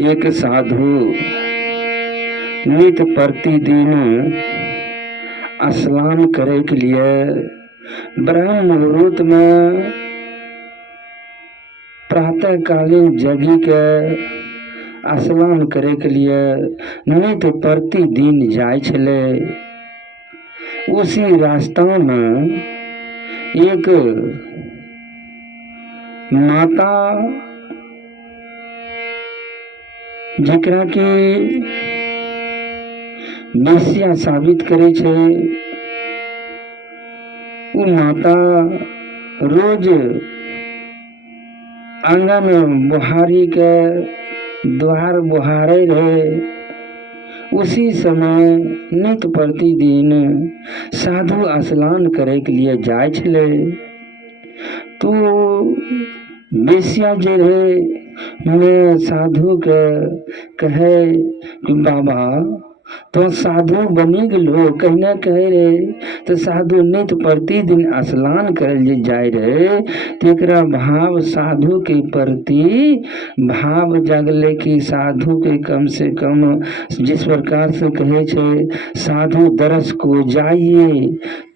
एक साधु नित प्रतिदिन स्नान करे के लिए ब्रह्म मुहूर्त में प्रातः कालीन जगी के स्नान करे के लिए नित प्रतिदिन जाय छले। उसी रास्ता में एक माता जेकरा के बेसिया साबित करे छे, वो माता रोज आंगन बुहारी के द्वार बुहारे रहे। उसी समय नित प्रतिदिन साधु स्नान करे के लिए जाय छले। तो बेसिया जे रहे मैं साधु के कहे कि बाबा तो साधु बनी गेलो, कहने कहे रे तो साधु नित प्रतिदिन स्नान करे जाय रहे। तेकरा भाव साधु के प्रति भाव जगले कि साधु के कम से कम जिस प्रकार से कहे छे साधु दरस को जाइए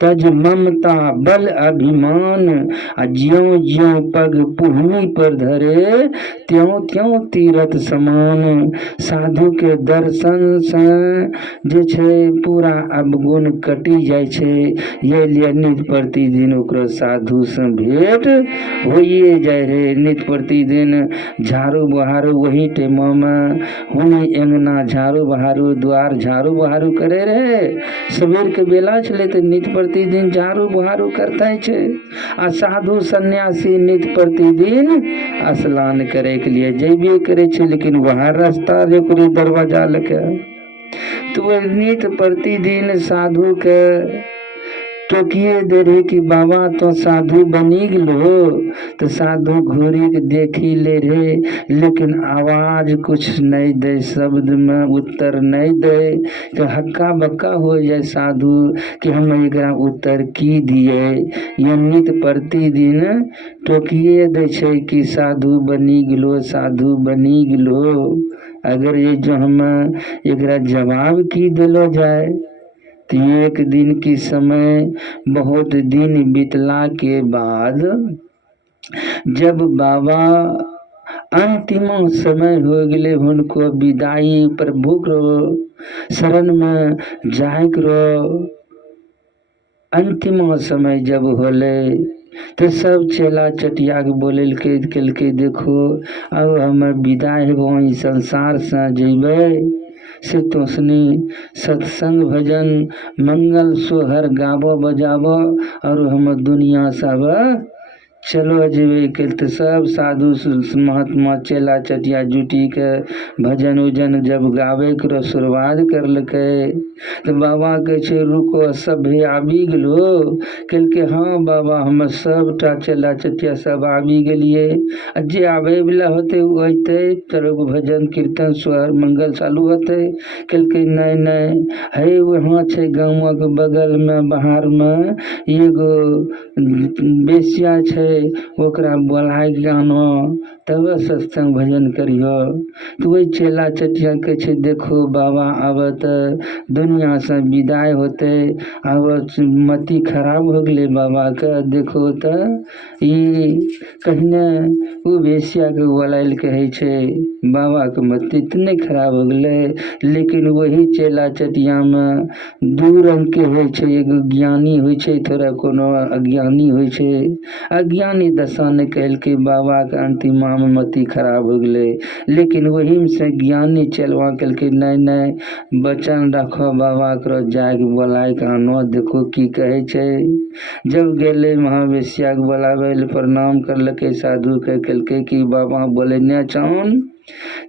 तज ममता बल अभिमान, ज्यों ज्यों पग भूमि पर धरे त्यों त्यों तीरथ समान। साधु के दर्शन से जे छे पूरा अवगुण कटी जाय छे। ये लिए नित प्रतिदिन ओकरो साधु से भेंट होइए जाय रहे। नित प्रतिदिन झाड़ू बहारू वही टेमो में हुनी अंगना झाड़ू बहारू द्वार झाड़ू बहारू करे रहे। सवेर के बेला छले तो नित प्रतिदिन झाड़ू बहारू करते छे। आ साधु सन्यासी नित प्रतिदिन स्नान करे के लिए जैबे करे छे, लेकिन वह रास्ता जो दरवाजा लगे तो नित प्रतिदिन साधु के टोकिए दे रहे कि बाबा तो साधु बनी गेलो। तो साधु घूरी के देखी ले रहे, लेकिन आवाज कुछ नहीं दे, शब्द में उत्तर नहीं दे। तो हक्का बक्का हो जाए साधु कि हम एकरा उत्तर की दिए। ये नित प्रतिदिन टोकिए दे छे कि साधु बनी गेलो, साधु बनी गेलो। अगर ये जो हम एकरा जवाब की दिलो जाए तो एक दिन की समय बहुत दिन बीतला के बाद जब बाबा अंतिम समय हो गए, उनको विदाई प्रभु रो शरण में जाए करो अंतिम समय जब होले तो सब चेला चटिया के बोले के देखो अब हम विदाई हो संसार से जेबे से तोसनी सत्संग भजन मंगल सोहर गावो बजावो और हम दुनिया सब चलो जेबे के। तो सब साधु महात्मा चेला चटिया जुटी के भजन उजन जब गावे के शुरुआत कर लके तो बाबा के छे रुको सभे आबी गेलो। कल के हाँ बाबा हम सबटा चेला चटिया सब आबी गेलिए। जे आवे वाला होते अते तरफ भजन कीर्तन सोहर मंगल चालू होते। कल के नहीं नहीं है वहाँ छे गाँव के बगल में बाहर में एगो बेसिया छे ओकरा बोलाय गानो तब सत्संग भजन करियो। तो वही चेला चटिया के छे देखो बाबा अब तो दुनिया से विदाई होते, अब मति खराब हो गले बाबा का। देखो तो ये कहने वो बेसिया के बोलाइल कहे छे बाबा के मति इतने खराब हो गले। लेकिन वही चेला चटिया में दू रंग के होय छे, एगो ज्ञानी होय छे थोड़ा कोनो अज्ञानी होय छे। अज्ञानी दशा ने कहल के बाबा के अंतिम में मति खराब हो गले, लेकिन वही में से ज्ञानी चलवा कल के नहीं नहीं वचन रखो बाबा करो जाग बोलाय के आनो देखो की कहे छे। जब गेले महावेश्या के बोलावे प्रणाम करलके साधु के कहलके कि बाबा बोले न चाहन।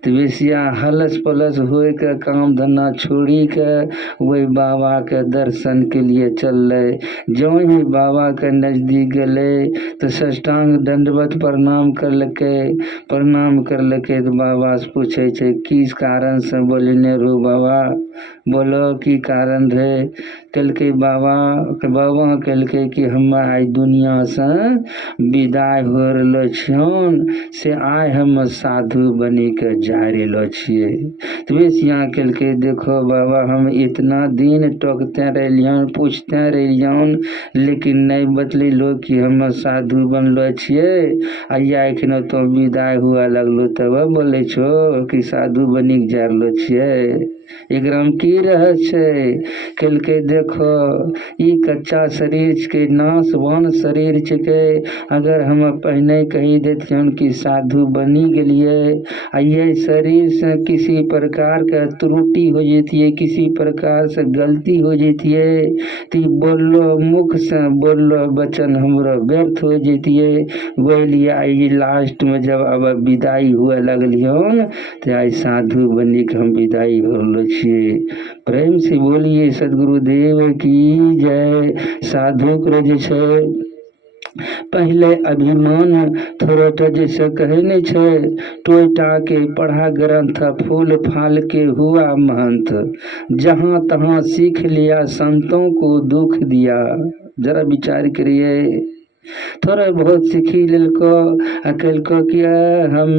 तो वेश्या हलस पलस होए के काम धंधा छोड़ी के वही बाबा के दर्शन के लिए चल। जो ही बाबा के नजदीक गले तो साष्टांग दंडवत प्रणाम करलके तो बाबा से पूछे छे किस कारण से बोलने रो बाबा, बोलो की कारण रहे। कहलके बाबा कहलके कि हम आई दुनिया से विदाई हो रहलो छियन से आय हम साधु बनी बनी के जा रहलो छियै। तबे सियाँ कहलकै देखो बाबा हम इतना दिन टोकते रहलियन पूछते रहलियन लेकिन नहीं बतलेलो कि हम साधु बनलो छियै। आ या एखन तो विदाई हुआ लगलो तब बोले छो कि साधु बनी के जा रहलो छियै। एकरा में की रहस्य छै? कहलकै देखो ई कच्चा शरीर के नाशवान शरीर छिकै। अगर हम पहले कही देतियन कि साधु बनी गेलिए आ ये शरीर से किसी प्रकार का त्रुटि हो जैतिए किसी प्रकार से गलती हो जैतिए तो बोलो मुख से बोलो वचन हमरो व्यर्थ हो जैतिए। वही लिए आई लास्ट में जब अब विदाई हुए लगलियन तो आई साधु बनी के हम विदाई होलो छियै। प्रेम से बोलिए सदगुरुदेव की जय। साधु को जे छै पहले अभिमान थोड़ा टा जैसे कहे नहीं छे टोयटा के पढ़ा ग्रंथ फूल फाल के हुआ महंत जहाँ तहाँ सीख लिया संतों को दुख दिया। जरा विचार करिए थोड़ा बहुत सीखी लेलको आ कहलको कि हम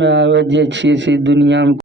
जे छियै से दुनिया में